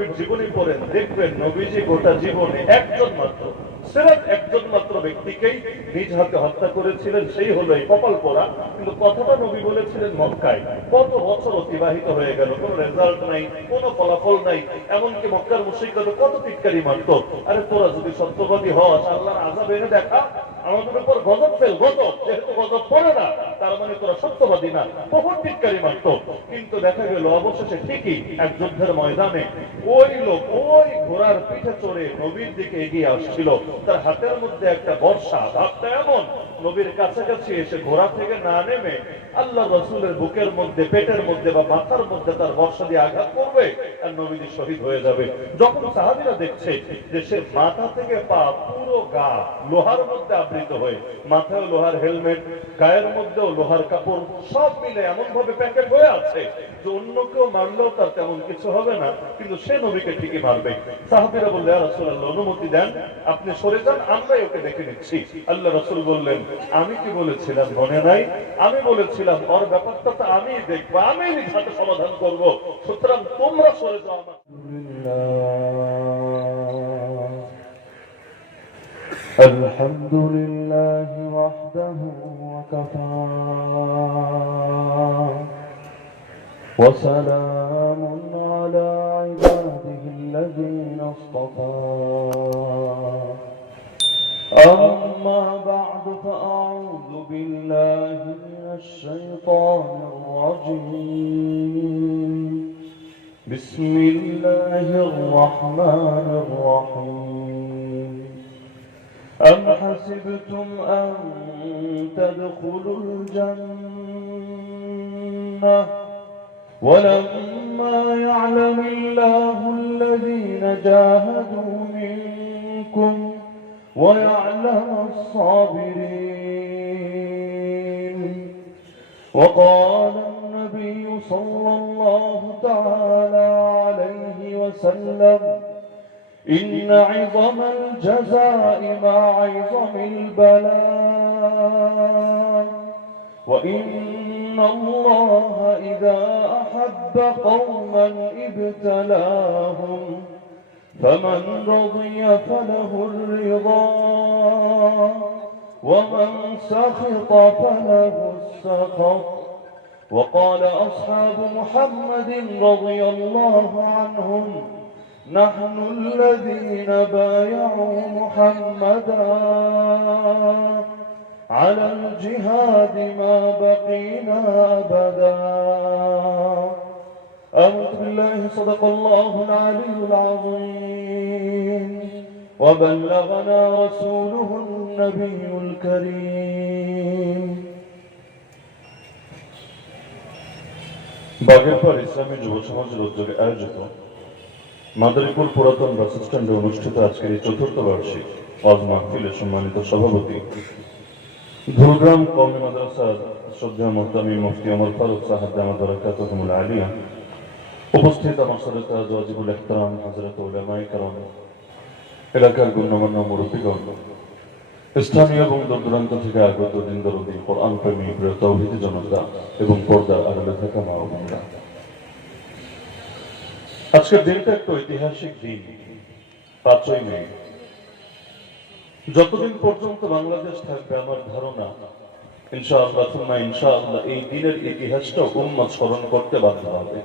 নবীর জীবনী পড়েন, দেখবেন নবীজি গোটা জীবনে একজন মাত্র, সিরাত একজন মাত্র ব্যক্তিকেই নিজ হাতে হত্যা করেছিলেন, সেই হলো এই কপাল পোড়া। কিন্তু কথাটা নবী বলেছিলেন মক্কায়। কত বছর অতিবাহিত হয়ে গেল, কোনো রেজাল্ট নাই, কোনো ফলাফল নাই। এমনকি মক্কার মুশরিকরা তো কত টিটকারি মারতো, আরে তোরা যদি সত্যবাদী হস আল্লাহর আযাব এনে দেখা, আমাদের উপর গজব ফেল, গজব, যেহেতু গজব পড়ে না তার মানে তোরা সত্যবাদী না, বহু টিটকারি মারতো। কিন্তু দেখা গেল অবশেষে ঠিকই এক যুদ্ধের ময়দানে ওই লোক ওই ঘোড়ার পিঠে চড়ে নবীর দিকে এগিয়ে আসছিল, তার হাতের মধ্যে একটা বর্ষা, ভাবটা এমন নবীর কাছাকাছি এসে ঘোড়া থেকে না নেমে আল্লাহ রাসূলের বুকের মধ্যে, পেটের মধ্যে বা মাথার মধ্যে তার বর্ষা দিয়ে আঘাত করবে আর নবীজি শহীদ হয়ে যাবে। যখন সাহাবীরা দেখছে যে সে মাথা থেকে পা পুরো গা লোহার মধ্যে আবৃত হয়ে, মাথায় লোহার হেলমেট, গায়ের মধ্যেও লোহার কাপড়, সব মিলে এমন ভাবে প্যাকেট হয়ে আছে যে অন্য কেউ মারলেও তার তেমন কিছু হবে না, কিন্তু সে নবীকে ঠিকই মারবে। সাহাবীরা বললেন, ইয়া রাসূলুল্লাহ অনুমতি দেন, আপনি সরে যান, আমরাই ওকে দেখে নিচ্ছি। আল্লাহ রাসূল বললেন, আমি কি বলেছিলাম মনে নাই? আমি বলেছিলাম ওর ব্যাপারটা তো আমি দেখবো, আমি নিজে সমাধান করব, সুতরাং তোমরা সরে যাও। الحمد لله وحده وكفى وسلام على عباده الذين اصطفى أما بعد فأعوذ بالله من الشيطان الرجيم بسم الله الرحمن الرحيم أم حسبتم أن تدخلوا الجنة ولما يعلم الله الذين جاهدوا منكم ويعلم الصابرين وقال النبي صلى الله تعالى عليه وسلم إن عظم الجزاء مع عظم البلاء وإن الله إذا أحب قوما ابتلاهم فمن رضي فله الرضا ومن سخط فله السخط. وقال أصحاب محمد رضي الله عنهم نحن الذين بايعوا محمدا على الجهاد ما بقينا أبدا. أعوذ بالله صدق الله العلي العظيم وبلغنا رسوله النبي الكريم. বাগেরপাড় ইসলামী যুব সমাজের উদ্যোগে আয়োজিত মাদারীপুর পুরাতন বাস স্ট্যান্ডে অনুষ্ঠিত আজকের এই চতুর্থ বার্ষিক ওয়াজ মাহফিলের সম্মানিত সভাপতি ধুলগ্রাম কওমি মাদ্রাসার শ্রদ্ধেয় মুহতামি মুফতি ওমর ফারুক সাহেব দামাত বারাকাতুহুল আলিয়া, উপস্থিত আমার সাথে তাজ ওয়াজিবুল ইহতিরাম হযরত উলামায়ে কেরাম, এলাকার গণ্যমান্য মুরব্বিগণ, স্থানীয় এবং দূরান্ত থেকে আগত দিন দরদি কোরআন প্রেমী প্রিয় তাওহীদি জনতা এবং পর্দার আড়ালে থাকা মা ও বোনেরা, আজকের দিনটা একটা ঐতিহাসিক দিন। 5ই মে, যতদিন পর্যন্ত বাংলাদেশ থাকবে আমার ধারণা ইনশাআল্লাহ সুম্মা ইনশাআল্লাহ এই দিনের ইতিহাসটা উম্মত স্মরণ করতে বাধ্য হবে।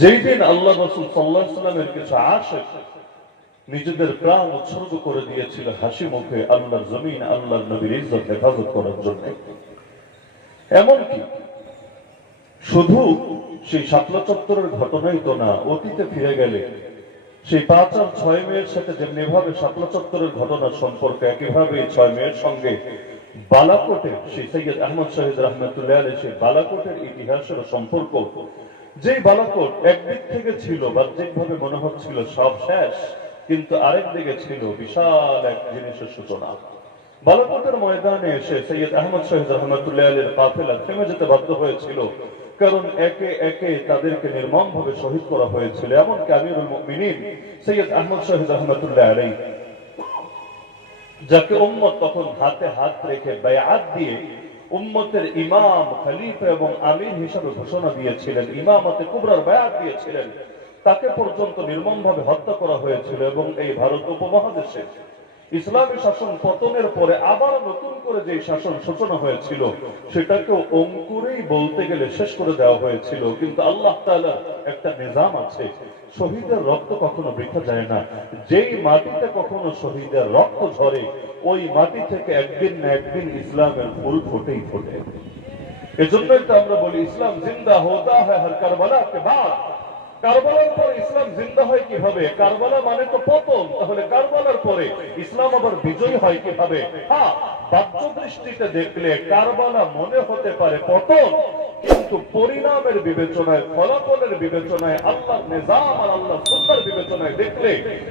যেই দিন আল্লাহ রাসূল সাল্লাল্লাহু আলাইহি ওয়াসাল্লামের কিছু আশিক নিজেদের প্রাণ উৎসর্গ করে দিয়েছিল হাসি মুখে আল্লাহর জমিন, আল্লাহর নবীর ইজ্জত হেফাজত করার জন্য। এমনকি শুধু সেই শাপলা চত্বরের ঘটনাই তো না, অতীতে ফিরে গেলে সেই 5 আর 6 মেয়ের সাথে যেমনি ভাবে শাপলা চত্বরের ঘটনার সম্পর্ক, একইভাবে 6 মেয়ের সঙ্গে বালাকোটের সেই সৈয়দ আহমদ শহীদ রহমতুল্লাহ আলাইহি সেই বালাকোটের ইতিহাসের সম্পর্ক, যেই বালাকোট একদিক থেকে ছিল বাহ্যিকভাবে মনে হচ্ছিল সব শেষ, কিন্তু আরেক দিকে ছিল বিশাল এক জিনিসের সূচনা। বালাকোটের ময়দানে এসে সৈয়দ আহমদ শহীদ রহমতুল্লাহ আলাইহির কাফেলা থেমে যেতে বাধ্য হয়েছিল, কারণ একে একে তাদেরকে নির্মমভাবে শহীদ করা হয়েছিল। এমনকি আমিরুল মুমিনিন সৈয়দ আহমদ শহীদ রহমতুল্লাহ আলাইহি, যাকে উম্মত তখন হাতে হাত রেখে বায়াত দিয়ে উম্মতের ইমাম, খলিফা এবং আমির হিসাবে ঘোষণা দিয়েছিলেন, ইমামতে কুবরার বায়াত দিয়েছিলেন, তাকে পর্যন্ত নির্মমভাবে হত্যা করা হয়েছিল। এবং এই ভারত উপমহাদেশে ইসলামী শাসন পতনের পরে আবার নতুন করে যে শাসন সূচনা হয়েছিল সেটাকে অঙ্কুরেই বলতে গেলে শেষ করে দেওয়া হয়েছিল। কিন্তু আল্লাহ তাআলার একটা নিজাম আছে, শহীদের রক্ত কখনো বৃথা যায় না। যেই মাটিতে কখনো শহীদের রক্ত ঝরে ওই মাটি থেকে একদিন না একদিন ইসলামের ফুল ফোটেই ফোটে। এজন্যই তো আমরা বলি ইসলাম জিন্দা হোতা হ্যায় হর কারবালা কে বাদ। কারবালার পরে ইসলাম জিন্দা হয় কিভাবে? কারবালা মানে তো পতন, তাহলে কারবালার পরে ইসলাম আবার বিজয় হয় কিভাবে? হ্যাঁ, বাহ্য দৃষ্টিতে দেখলে কারবালা মনে হতে পারে পতন, কিন্তু পরিণামের বিবেচনায়, ফলাফলের বিবেচনায়, আল্লাহর নিজাম আর আল্লাহর সুন্নাহর বিবেচনায় দেখলে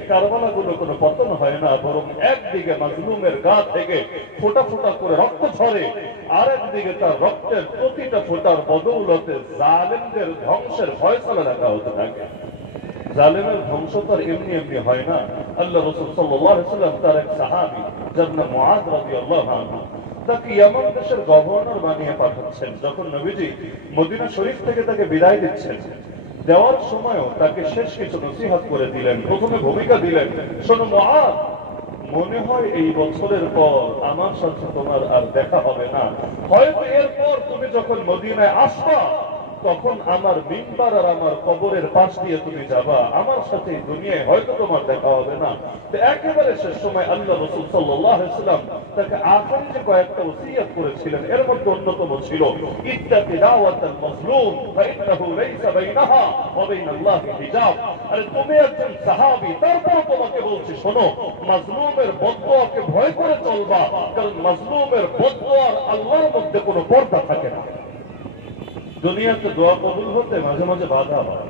কারবালা গুলো কোনো পতন হয় না, বরং একদিকে মাজলুমের গা থেকে ফোঁটা ফোঁটা করে রক্ত ঝরে, আর একদিকে তার রক্তের প্রতিটা ফোঁটার বদৌলতে জালেমদের ধ্বংসের ফয়সালা রাখা হতে থাকে। জালেমের ধ্বংস তো আর এমনি এমনি হয় না। আল্লাহ রাসূল সাল্লাল্লাহু আলাইহি ওয়াসাল্লাম তার এক সাহাবী যার নাম মুআয রাদিয়াল্লাহু আনহু, তাকে ইয়ামান দেশের গভর্নর বানিয়ে পাঠাচ্ছেন। যখন নবীজি মদিনা শরীফ থেকে তাকে বিদায় দিচ্ছেন, দেওয়ার সময়ও তাকে শেষ কিছু নসিহত করে দিলেন। প্রথমে ভূমিকা দিলেন, শোনো মুআয, মনে হয় এই বছরের পর আমার সাথে তোমার আর দেখা হবে না। হয়তো এরপর তুমি যখন মদিনায় আসবা তখন আমার মিম্বার আর আমার কবরের পাশ দিয়ে তুমি যাবা, আমার সাথে দুনিয়ায় হয়তো তোমার দেখা হবে না। তো একেবারে শেষ সময় আল্লাহ রাসূল সাল্লাল্লাহু আলাইহি ওয়াসাল্লাম তাকে আখেরি যে কয়েকটা ওসিয়ত করেছিলেন এর মধ্যে অন্যতম ছিল ইত্তাকি দাওয়াতাল মাজলুম ফাইন্নাহু লাইসা বাইনাহা ওয়া বাইনাল্লাহি হিজাব। আরে তুমি একজন সাহাবী, তারপর তোমাকে বলছি শোনো, মাজলুমের বদদুয়াকে ভয় করে চলবা, কারণ মাজলুমের বদদুয়া আর আল্লাহর মধ্যে কোনো পর্দা থাকে না। দুনিয়াতে দোয়া কবুল হতে মাঝে মাঝে বাধা হয়।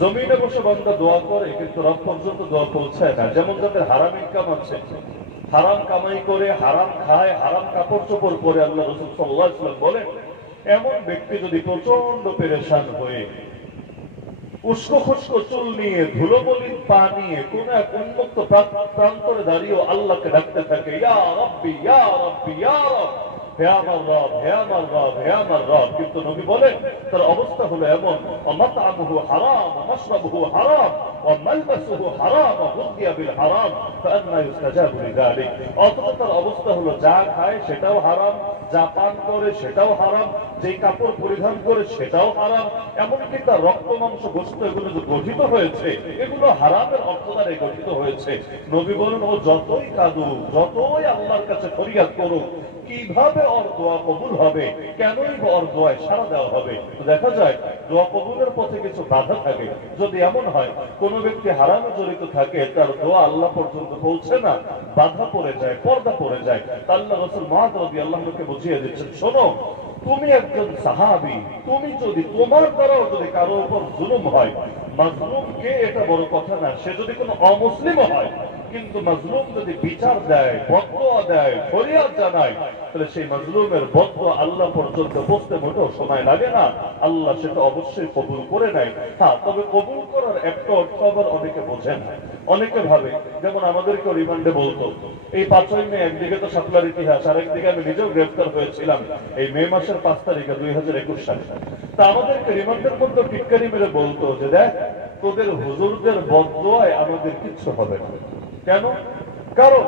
জমিনে বসে বান্দা দোয়া করে কিন্তু রব পর্যন্ত দোয়া পৌঁছায় না। যেমন যাদের হারাম ইনকাম আছে, হারাম কামাই করে, হারাম খায়, হারাম কাপড় চোপড় পরে, আল্লাহ রাসূল সাল্লাল্লাহু আলাইহি ওয়াসাল্লাম বলেন এমন ব্যক্তি যদি প্রচন্ড পেরেশান হয়ে উস্কো খুস্কো চুল নিয়ে, ধুলোবলিন পা নিয়ে কোন এক উন্মুক্ত প্রান্তরে দাঁড়িয়ে আল্লাহকে ডাকতে থাকে, ইয়া রাব্বি ইয়া রাব্বি ইয়া রাব, হে আমার রব, হে আমার রব, হে আমার রব। কিন্তু নবী বলেন তার অবস্থা হলো এমন, মাতআমুহু হারাম ওয়া মাশরাবুহু হারাম ওয়া মালবাসুহু হারাম ওয়া গুযিয়া বিল হারাম ফাআন্না ইউস্তাজাবু লিযালিক। অথচ তার অবস্থা হলো যা খায় সেটাও হারাম, যা পান করে সেটাও হারাম, যে কাপড় পরিধান করে সেটাও হারাম, এমনকি তার রক্ত মাংস গোশত এগুলো যে গঠিত হয়েছে এগুলো হারামের অর্থ দ্বারা গঠিত হয়েছে। নবী বলেন ও যতই কাঁদুক, যতই আল্লাহর কাছে ফরিয়াদ করুক, কিভাবে ওর দোয়া কবুল হবে, কেনই বা ওর দোয়ায় সাড়া দেওয়া হবে? দেখা যায় দোয়া কবুলের পথে কিছু বাধা থাকে। যদি এমন হয় কোন ব্যক্তি হারামে জড়িত থাকে, তার দোয়া আল্লাহ পর্যন্ত পৌঁছে না, বাধা পড়ে যায়, পর্দা পড়ে যায়, আল্লাহ রাসূল মুআয রাদিয়াল্লাহু আনহুকে বুঝিয়ে দিচ্ছেন, শোনো, তুমি একজন সাহাবী, তুমি যদি তোমার দ্বারাও যদি কারো উপর জুলুম হয়, মাজলুমকে এটা বড় কথা না, সে যদি কোনো অমুসলিম হয়, কিন্তু মাজলুম যদি বিচার দেয়, বদদুয়া দেয়, ফরিয়াদ জানায়, তাহলে সেই মাজলুমের বদদুয়া আল্লাহ পর্যন্ত পৌঁছতে মোটেও সময় লাগে না। আল্লাহ সেটা অবশ্যই কবুল করে নেয়। হ্যাঁ, তবে কবুল করার একটা অর্থ আবার অনেকে বোঝে না, অনেকে ভাবে, যেমন আমাদেরকে রিমান্ডে বলতো এই 5ই মে, একদিকে তো শাপলার ইতিহাস, আরেকদিকে আমি নিজেও গ্রেফতার হয়েছিলাম এই মে মাসের 5 তারিখে 2021 সালে। তা আমাদেরকে রিমান্ডের মধ্যে টিটকারি মেরে বলতো যে দেখ, তোদের হুজুরদের বদদুয়ায় আমাদের কিচ্ছু হবে না। কেন? কারণ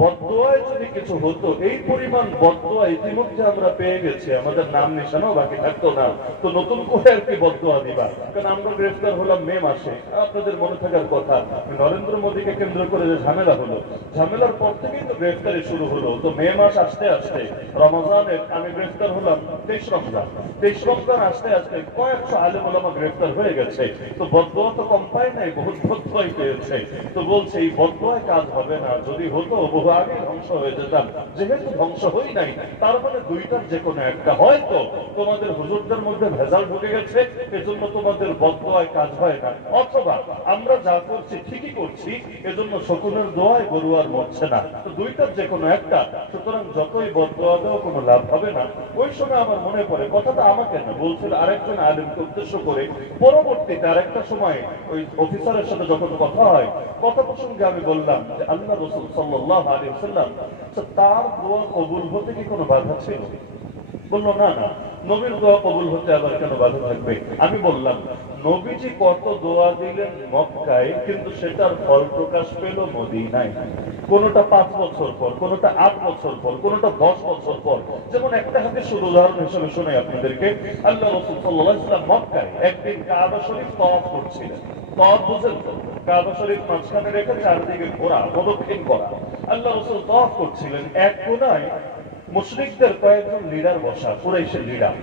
বদদুয়ায় যদি কিছু হতো, এই পরিমাণ বদদুয়া ইতিমধ্যে আমরা পেয়ে গেছি, আমাদের নাম নিশানাও বাকি থাকতো না, তো নতুন করে আর কি বদদুয়া দিবা? কারণ আমরা গ্রেফতার হলাম মে মাসে, আপনাদের মনে থাকার কথা নরেন্দ্র মোদীকে কেন্দ্র করে যে ঝামেলা হলো, ঝামেলার পর থেকেই তো গ্রেফতারি শুরু হলো। তো মে মাস আসতে আসতে রমজানের আমি গ্রেফতার হলাম 23 রমজান, 23 রমজান আসতে আসতে কয়েকশো আলেম ওলামা গ্রেফতার হয়ে গেছে। তো বদদুয়া তো কম পায় নাই, বহুত বদদুয়াই পেয়েছে। তো বলছে এই বদদুয়ায় কাজ হবে না, যদি হতো বহু আগে ধ্বংস হয়ে যেতাম, যেহেতু ধ্বংস হই নাই, তার মানে দুইটার যে কোনো একটা, হয়তো তোমাদের হুজুরদের মধ্যে ভেজাল ঢুকে গেছে, এজন্য তোমাদের বদদুয়ায় কাজ হয় না, অথবা আমরা যা করছি ঠিকই করছি, এজন্য শকুনের দোয়ায় গরু আর মরছে না। তো দুইটার যে কোনো একটা, সুতরাং যতই বদদুয়া দেওয়া কোনো লাভ হবে না। ওই সময় আমার মনে পড়ে, কথাটা আমাকে না, বলছিল আরেকজন আলেমকে উদ্দেশ্য করে। পরবর্তীতে আরেকটা সময় ওই অফিসারের সাথে যখন কথা হয়, কথা প্রসঙ্গে আমি বললাম যে আল্লাহ রাসূল সাল্লাল্লাহু আলাইহি ওয়াসাল্লাম তার দোয়া কবুল হতে কি কোনো বাধা ছিল? বললো না না, নবীর দোয়া কবুল হতে আবার কেন বাধা থাকবে? আমি বললাম নবীজি কত দোয়া দিলেন মক্কায়, কিন্তু সেটার ফল প্রকাশ পেল মদিনায়। কোনটা 5 বছর পর, কোনটা 8 বছর পর, কোনটা 10 বছর পর। যেমন একটা হাদিস শুধু উদাহরণ হিসেবে শোনাই আপনাদেরকে। আল্লাহ রাসূল সাল্লাল্লাহু আলাইহি ওয়াসাল্লাম মক্কায় একদিন কাবা শরীফ তাওয়াফ করছিলেন। তাওয়াফ বুঝেন তো? কাবা শরীফ মাঝখানে রেখে চারদিকে ঘোরা, প্রদক্ষিণ করা। আল্লাহ রাসূল তাওয়াফ করছিলেন, এক কোণায় মুশরিকদের কয়েকজন লিডার বসা, কুরাইশের লিডার।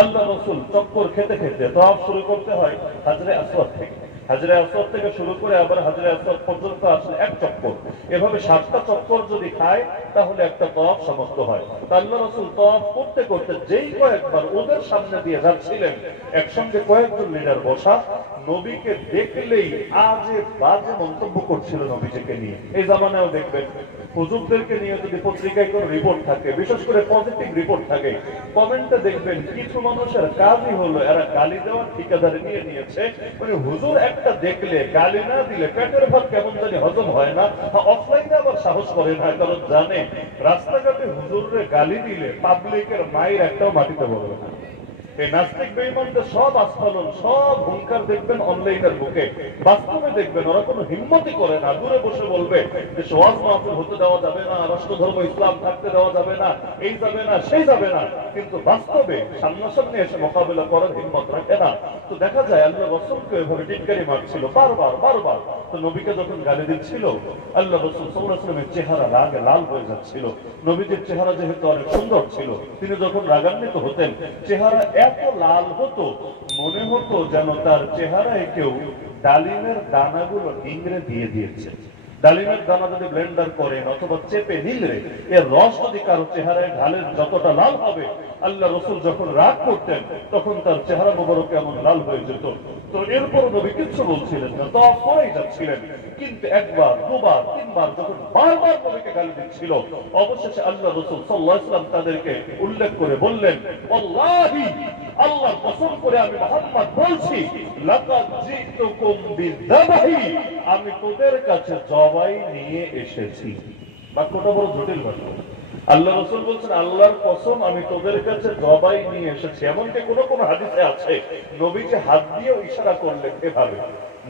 আল্লাহ রাসূল চক্কর খেতে খেতে তাওয়াফ শুরু করতে হয় হাজরে আসওয়াদ থেকে। হাজরে আসওয়াদ থেকে শুরু করে আবার হাজরে আসওয়াদ পর্যন্ত আসলে এক চক্কর। এভাবে 7টা চক্কর যদি খায় তাহলে একটা তাওয়াফ সমাপ্ত হয়। আল্লাহ রাসূল তাওয়াফ করতে করতে যেই কয়েকবার ওদের সামনে দিয়ে যাচ্ছিলেন, একসঙ্গে কয়েকজন লিডার বসা নবীকে দেখলেই আজে বাজে মন্তব্য করছিল নবীজিকে নিয়ে। এই জামানায়ও দেখবেন হুজুরদেরকে নিয়ে যদি পত্রিকায় কোনো রিপোর্ট থাকে, বিশেষ করে পজিটিভ রিপোর্ট থাকে, কমেন্টে দেখবেন কিছু মানুষের কাজই হলো এরা গালি দেওয়ার ঠিকাদারি নিয়ে নিয়েছে। মানে হুজুর একটা দেখলে গালি না দিলে পেটের ভাত কেমন জানি হজম হয় না। অফলাইনে আবার সাহস করে না, কারণ জানে রাস্তাঘাটে হুজুরে গালি দিলে পাবলিকের মায়ের একটাও মাটিতে বলবে না। এই নাস্তিক বেঈমানদের সব আস্ফালন, সব হুঙ্কার দেখবেন অনলাইনের বুকে। বাস্তবে দেখবেন ওরা কোনো হিম্মতই করে না, দূরে বসে বলবে যে ওয়াজ মাহফিল হতে দেওয়া যাবে না, রাষ্ট্রধর্ম ইসলাম থাকতে দেওয়া যাবে না, এই যাবে না সেই যাবে না, কিন্তু বাস্তবে সামনাসামনি এসে মোকাবেলা করার হিম্মত রাখে না। তো দেখা যায় আল্লাহ রাসূলকে এভাবে টিটকারি মারছিল বারবার বারবার। তো নবীকে যখন গালি দিচ্ছিল, আল্লাহ রাসূল সাল্লাল্লাহু আলাইহি ওয়াসাল্লামের চেহারা রাগে লাল হয়ে যাচ্ছিল। নবীজির চেহারা যেহেতু অনেক সুন্দর ছিল, তিনি যখন রাগান্বিত হতেন চেহারা এত লাল হতো, মনে হতো যেন তার চেহারায় কেউ ডালিমের দানাগুলো নিংড়ে দিয়ে দিয়েছে। ডালিমের দানা যদি ব্লেন্ডার করেন অথবা চেপে নিংড়ে এর রস যদি কারো চেহারায় ঢালেন, যতটা লাল হবে, আল্লাহ রাসূল যখন রাগ করতেন তখন তার চেহারা মোবারক এমন লাল হয়ে যেত। তো এরপর নবী কিছু বলছিলেন না, তাওয়াফ করেই যাচ্ছিলেন। কিন্তু একবার, দুবার, তিনবার যখন বারবার নবীকে গালি দিচ্ছিল, অবশেষে আল্লাহ রাসূল সাল্লাল্লাহু আলাইহি ওয়াসাল্লাম তাদেরকে উল্লেখ করে বললেন, আল্লাহি, আল্লাহর কসম করে আমি মুহাম্মদ বলছি, লাকাদ জিতুকুম বিযাবাহি, আমি তোদের কাছে জবাই নিয়ে এসেছি। বাক্যটা বড় জটিল বাক্য। আল্লাহ রাসূল বলছেন আল্লাহর কসম আমি তোদের কাছে জবাই নিয়ে এসেছি। এমনকি কোন কোন হাদিসে আছে নবীজি হাত দিয়েও ইশারা করলেন এভাবে,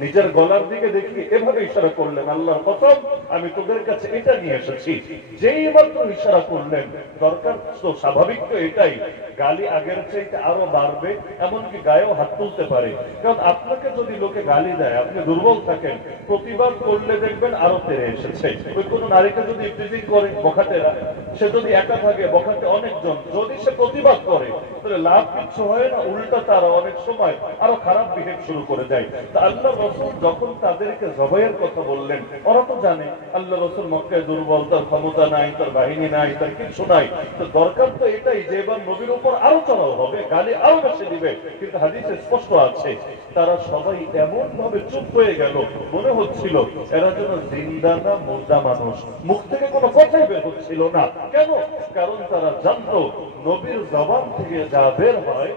নিজের গলার দিকে দেখি এভাবে ইশারা করলেন, আল্লাহর কসম আমি তোদের কাছে এটা নিয়ে এসেছি। যেই মাত্র ইশারা করলেন, দরকার তো স্বাভাবিক তো এটাই, গালি আগের চাইতে আরো বাড়বে, এমনকি গায়েও হাত তুলতে পারে। কারণ আপনাকে যদি লোকে গালি দেয়, আপনি দুর্বল থাকেন, প্রতিবাদ করলে দেখবেন আরো তেড়ে এসেছে। ওই কোন নারীকে যদি ইফতিজিং করে বখাটেরা, সে যদি একা থাকে, বখাটে অনেকজন, যদি সে প্রতিবাদ করে তাহলে লাভ কিছু হয় না, উল্টা তারা অনেক সময় আরো খারাপ বিহেভ শুরু করে যায়। তা আল্লাহ রাসূল যখন তাদেরকে জবাইয়ের কথা বললেন, ওরা তো জানে আল্লাহ রাসূল মক্কায় দুর্বল, তার ক্ষমতা নাই, তার বাহিনী নাই, তার কিছু নাই। তো দরকার তো এটাই যে এবার নবীর উপর আরো চড়াও হবে, গালি আরো বেশি দিবে। কিন্তু হাদিসে স্পষ্ট আছে তারা সবাই এমন ভাবে চুপ হয়ে গেল, মনে হচ্ছিল এরা যেন জিন্দা না মুর্দা মানুষ, মুখ থেকে কোনো কথাই বের হচ্ছিল না। কেন? কারণ তারা জানতো নবীর জবান থেকে যা বের হয়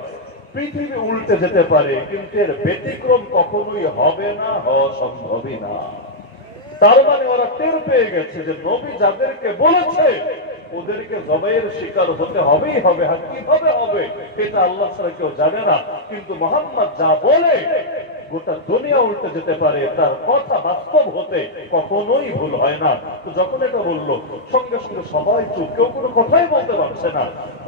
পৃথিবী উল্টে যেতে পারে, কিন্তু এর ব্যতিক্রম কখনোই হবে না, হওয়া সম্ভবই না। তার মানে ওরা টের পেয়ে গেছে যে নবী যাদেরকে বলেছে ওদেরকে জবাইয়ের শিকার হতে হবেই হবে। আর কিভাবে হবে এটা আল্লাহ ছাড়া কেউ জানে না, কিন্তু মুহাম্মদ যা বলে গোটা দুনিয়া উল্টে যেতে পারে, তার কথা বাস্তব হতে কখনোই ভুল হয় না। তো যখন এটা বললো, সঙ্গে সঙ্গে সবাই চুপ, কেউ কোনো কথাই বলতে পারছে না।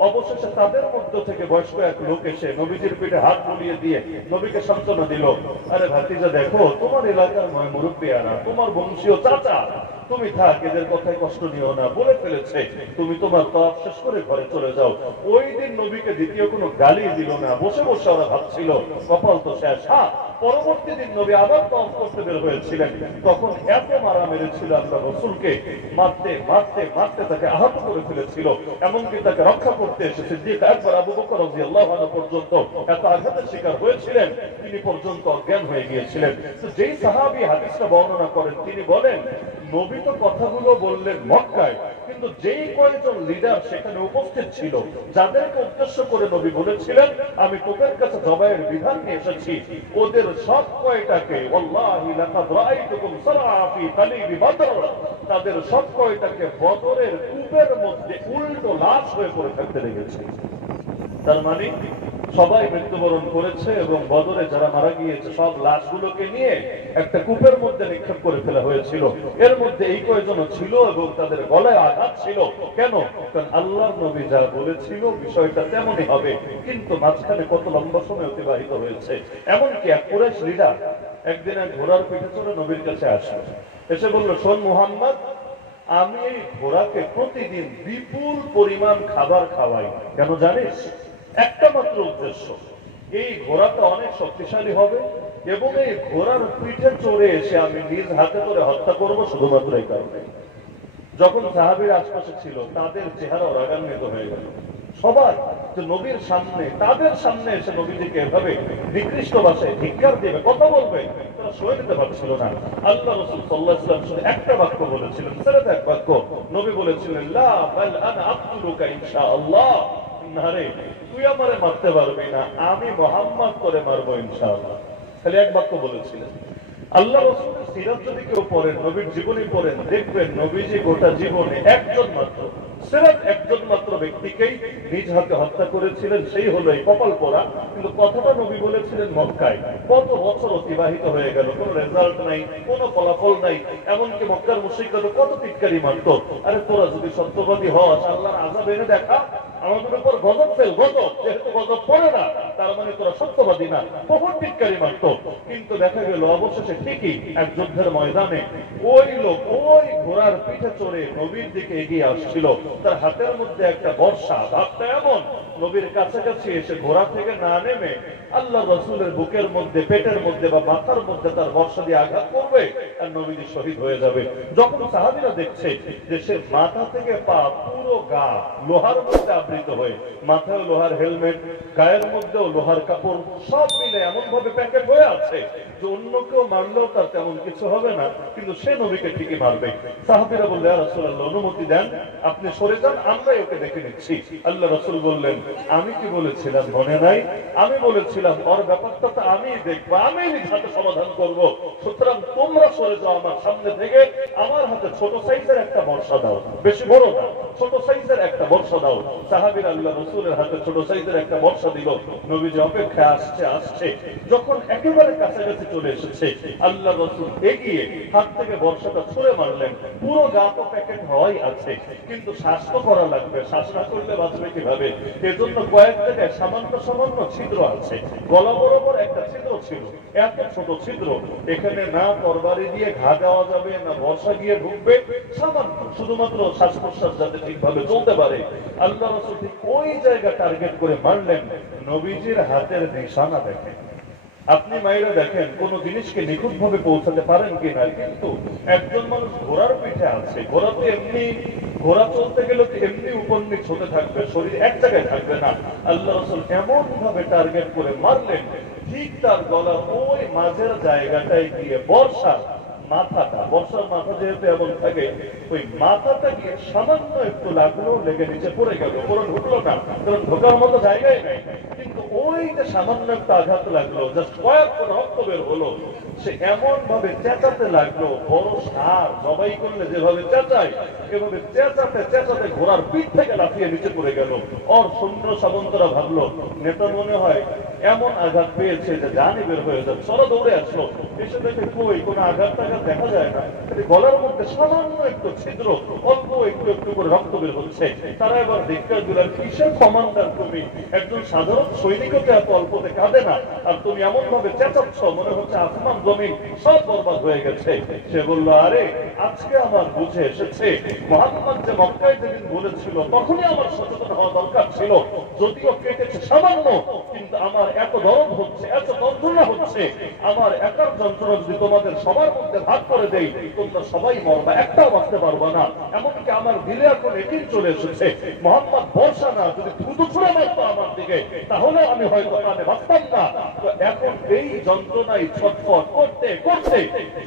অবশেষে তাদের মধ্য থেকে বয়স্ক এক লোক এসে নবীজির পিঠে হাত বুলিয়ে দিয়ে নবীকে সান্ত্বনা দিল, আরে ভাতিজা দেখো, তোমার এলাকার মুরব্বিয়ারা, তোমার বংশীয় চাচা, তুমি থাক, এদের কথায় কষ্ট নিও না, বলে ফেলেছে, তুমি তোমার তাওয়াফ শেষ করে ঘরে চলে যাও। ওই দিন নবীকে দ্বিতীয় কোনো গালি দিল না, বসে বসে ওরা ভাবছিল কপাল তো শেষ। হ্যাঁ, পরবর্তী দিন নবী আবার তাওয়াফ করতে বের হয়েছিলেন, তখন এত মারা মেরেছিল আল্লাহ রাসূলকে, মারতে মারতে মারতে তাকে আহত করে ফেলেছিল, এমনকি তাকে রক্ষা করতে এসে সিদ্দিক আকবর আবু বকর রাদিয়াল্লাহু আনহু পর্যন্ত এত আঘাতের শিকার হয়েছিলেন, তিনি পর্যন্ত অজ্ঞান হয়ে গিয়েছিলেন। তো যেই সাহাবী হাদিসটা বর্ণনা করেন তিনি বলেন, নবী তো কথাগুলো বললেন মক্কায়, কিন্তু যেই কয়েকজন লিডার সেখানে উপস্থিত ছিল, যাদেরকে উদ্দেশ্য করে নবী বলেছিলেন আমি তোদের কাছে জবাইয়ের বিধান নিয়ে এসেছি, ওদের সব কয়টাকে ওয়াল্লাহি লাকাদ রাআইতুকুম সারআ ফি কালিবি বদর, তাদের সব কয়টাকে বদরের কূপের মধ্যে উল্টো লাশ হয়ে পড়ে থাকতে দেখেছি। তার মানে সবাই মৃত্যুবরণ করেছে এবং বদরে যারা মারা গিয়েছে সব লাশগুলোকে নিয়ে একটা কূপের মধ্যে নিক্ষেপ করে ফেলা হয়েছিল। এর মধ্যে এই কয়জন ছিল এবং তাদের গলায় আঘাত ছিল। কেন? কারণ আল্লাহর নবী যা বলেছিল বিষয়টা তেমনই হবে, কিন্তু মাঝখানে কত লম্বা সময় অতিবাহিত হয়েছে। এমনকি এক কুরাইশ লিডার একদিন এক ঘোড়ার পিঠে চড়ে নবীর কাছে আসলো, এসে বলল, শোন মুহাম্মদ, আমি এই ঘোড়াকে প্রতিদিন বিপুল পরিমাণ খাবার খাওয়াই। কেন জানিস? একটা মাত্র উদ্দেশ্য, এই ঘোড়াটা অনেক শক্তিশালী হবে এবং এই ঘোড়ার পিঠে চড়ে এসে আমি নিজ হাতে করে হত্যা করব, শুধুমাত্র এই কারণে। যখন সাহাবীর আশপাশে ছিল তাদের চেহারা রাগান্বিত হয়ে গেল। সবার যে নবীর সামনে, তাদের সামনে এসে নবীজিকে এভাবে নিকৃষ্ট ভাষায় ধিক্কার দেবে, কথা বলবে, তারা সয়ে নিতে পারছিল না। আল্লাহ রাসূল সাল্লাল্লাহু আলাইহি ওয়াসাল্লাম শুধু একটা বাক্য বলেছিলেন, সেটা এক বাক্য। নবী বলেছিলেন, লা বাল আনা আকতুলুকা ইনশাআল্লাহ। না রে, তুই আমারে মারতে পারবি না, আমি মুহাম্মদ করে মারবো ইনশাআল্লাহ। খালি এক বাক্য বলেছিলেন। আল্লাহ রাসূলের সিরাত যদি কেউ পড়েন, নবীর জীবনী পড়েন, দেখবেন নবীজি গোটা জীবনে একজন মাত্র, সিরাত একজন মাত্র ব্যক্তিকেই নিজ হাতে হত্যা করেছিলেন, সেই হলো এই কপাল পোড়া। কিন্তু কথাটা নবী বলেছিলেন মক্কায়। কত বছর অতিবাহিত হয়ে গেল, কোনো রেজাল্ট নাই, কোনো ফলাফল নাই। এমনকি মক্কার মুশরিকরা তো কত টিটকারি মারত, আরে তোরা যদি সত্যবাদী হস আল্লাহর আযাব এনে দেখা, আমাদের উপর গজব ফেল, গজব, যেহেতু গজব পড়ে না তার মানে তোরা সত্যবাদী না, বহুত টিটকারি মারত। কিন্তু দেখা গেল অবশেষে ঠিকই এক যুদ্ধের ময়দানে ওই লোক ওই ঘোড়ার পিঠে চড়ে নবীর দিকে এগিয়ে আসছিল, তার হাতের মধ্যে একটা বর্ষা, ভাবটা এমন, নবীর কাছাকাছি এসে ঘোড়া থেকে না নেমে আল্লাহ রাসূলের বুকের মধ্যে, পেটের মধ্যে বা মাথার মধ্যে তার বর্ষা দিয়ে আঘাত করবে আর নবীজি শহীদ হয়ে যাবে। যখন সাহাবীরা দেখছে যে সে মাথা থেকে পা পুরো গা লোহার মধ্যে আবৃত হয়ে, মাথায় লোহার হেলমেট, গায়ের মধ্যেও লোহার কাপড়, সব মিলে এমন ভাবে প্যাকেট হয়ে আছে যে অন্য কেউ মারলেও তার তেমন কিছু হবে না, কিন্তু সে নবীকে ঠিকই মারবে। সাহাবীরা বললেন, ইয়া রাসূলুল্লাহ, অনুমতি দেন, আপনি সরে যান, আমরাই ওকে দেখে নিচ্ছি। আল্লাহ রাসূল বললেন, আমি কি বলেছিলাম মনে নাই? আমি বলেছিলাম ওর ব্যাপারটা তো আমিই দেখবো, আমি নিজ হাতে সমাধান করবো, সুতরাং তোমরা সরে যাও আমার সামনে থেকে, আমার হাতে ছোট সাইজের একটা বর্ষা দাও, বেশি বড় না, ছোট সাইজের একটা বর্ষা দাও। সাহাবীরা আল্লাহ রাসূলের হাতে ছোট সাইজের একটা বর্ষা দিল। নবীজি অপেক্ষায় আসছে আসছে, যখন একেবারে কাছাকাছি চলে এসেছে আল্লাহ রাসূল এগিয়ে হাত থেকে বর্ষাটা ছুঁড়ে মারলেন। পুরো গা তো প্যাকেট হওয়াই আছে, কিন্তু শ্বাস তো করা লাগবে, শ্বাস না করলে বাঁচবে কিভাবে? এজন্য কয়েক জায়গায় সামান্য সামান্য ছিদ্র আছে, গলা বরাবর একটা ছিদ্র ছিল, এত ছোট ছিদ্র, এখানে না তরবারি দিয়ে ঘা দেওয়া যাবে না বর্ষা গিয়ে ঢুকবে, সামান্য, শুধুমাত্র শ্বাস প্রশ্বাস যাতে ঠিকভাবে চলতে পারে। আল্লাহ রাসূল ঠিক ওই জায়গা টার্গেট করে মারলেন। নবীজির হাতের নিশানা দেখেন, আপনি মায়েরা দেখেন কোন জিনিসকে নিখুঁত ভাবে পৌঁছাতে পারেন কিনা, কিন্তু একজন মানুষ ঘোড়ার পিঠে আছে, ঘোড়াতে এমনি, ঘোড়া চলতে গেলে এমনি উপর নিচ হতে থাকবে, শরীর এক জায়গায় থাকবে না। আল্লাহ রাসূল এমন ভাবে টার্গেট করে মারলেন, ঠিক তার গলার ওই মাঝের জায়গাটায় গিয়ে বর্ষার মাথাটা, বর্ষার মাথা যেহেতু এমন থাকে, ওই মাথাটা গিয়ে সামান্য একটু লাগলো, লেগে নিচে পড়ে গেল, পরে ঢুকলো না, কারণ ঢোকার মতো জায়গায় নাই। কিন্তু ওই যে সামান্য একটা আঘাত লাগলো, জাস্ট কয়েক রক্ত বের হলো, সে এমন ভাবে চেঁচাতে লাগলো, বড় ষাঁড় জবাই করলে যেভাবে চেঁচায়, এভাবে চেঁচাতে চেঁচাতে ঘোড়ার পিঠ থেকে লাফিয়ে নিচে পড়ে গেল। ওর সৈন্য সামন্তরা ভাবলো নেতা মনে হয় এমন আঘাত পেয়েছে যে জানই বের হয়ে যাচ্ছে, ওরা দৌড়ে আসলো, এসে দেখে কই কোনো আঘাত টাঘাত দেখা যায় না, গলার মধ্যে সামান্য একটু ছিদ্র, অল্প একটু একটু করে রক্ত বের হচ্ছে। তারা এবার ধিক্কার দিলেন, কিসের কমান্ডার তুমি? একজন সাধারণ সৈনিকও এত অল্পতে কাঁদে না, আর তুমি এমন ভাবে চেঁচাচ্ছ মনে হচ্ছে আসমান জমিন সব বরবাদ হয়ে গেছে। সে বলল, আরে আজকে আমার বুঝে এসেছে, মুহাম্মদ যে মক্কায় যেদিন বলেছিল তখনই আমার সচেতন হওয়া দরকার ছিল, যদিও কেটেছে সামান্য, কিন্তু আমার এত দরদ হচ্ছে, এত যন্ত্রণা হচ্ছে, আমার একার যন্ত্রণা যদি তোমাদের সবার মধ্যে ভাগ করে দেই, তোমরা সবাই মরবা, একটাও বাঁচতে পারবা না। এমনকি আমার দিলে এখন এটিন চলে এসেছে, মোহাম্মদ বর্ষা না, যদি থুতু ছুঁড়ে মারতো আমার দিকে তাহলে আমি হয়তো প্রাণে বাঁচতাম না। তো এখন এই যন্ত্রণায় ছটফট করতে করতে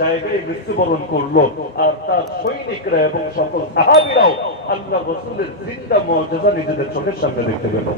জায়গায় মৃত্যুবরণ করলো, আর তার সৈনিকরা এবং সকল সাহাবীরাও আল্লাহ রাসূলের জিন্দা মুজিজা নিজেদের চোখের সামনে দেখতে পেল।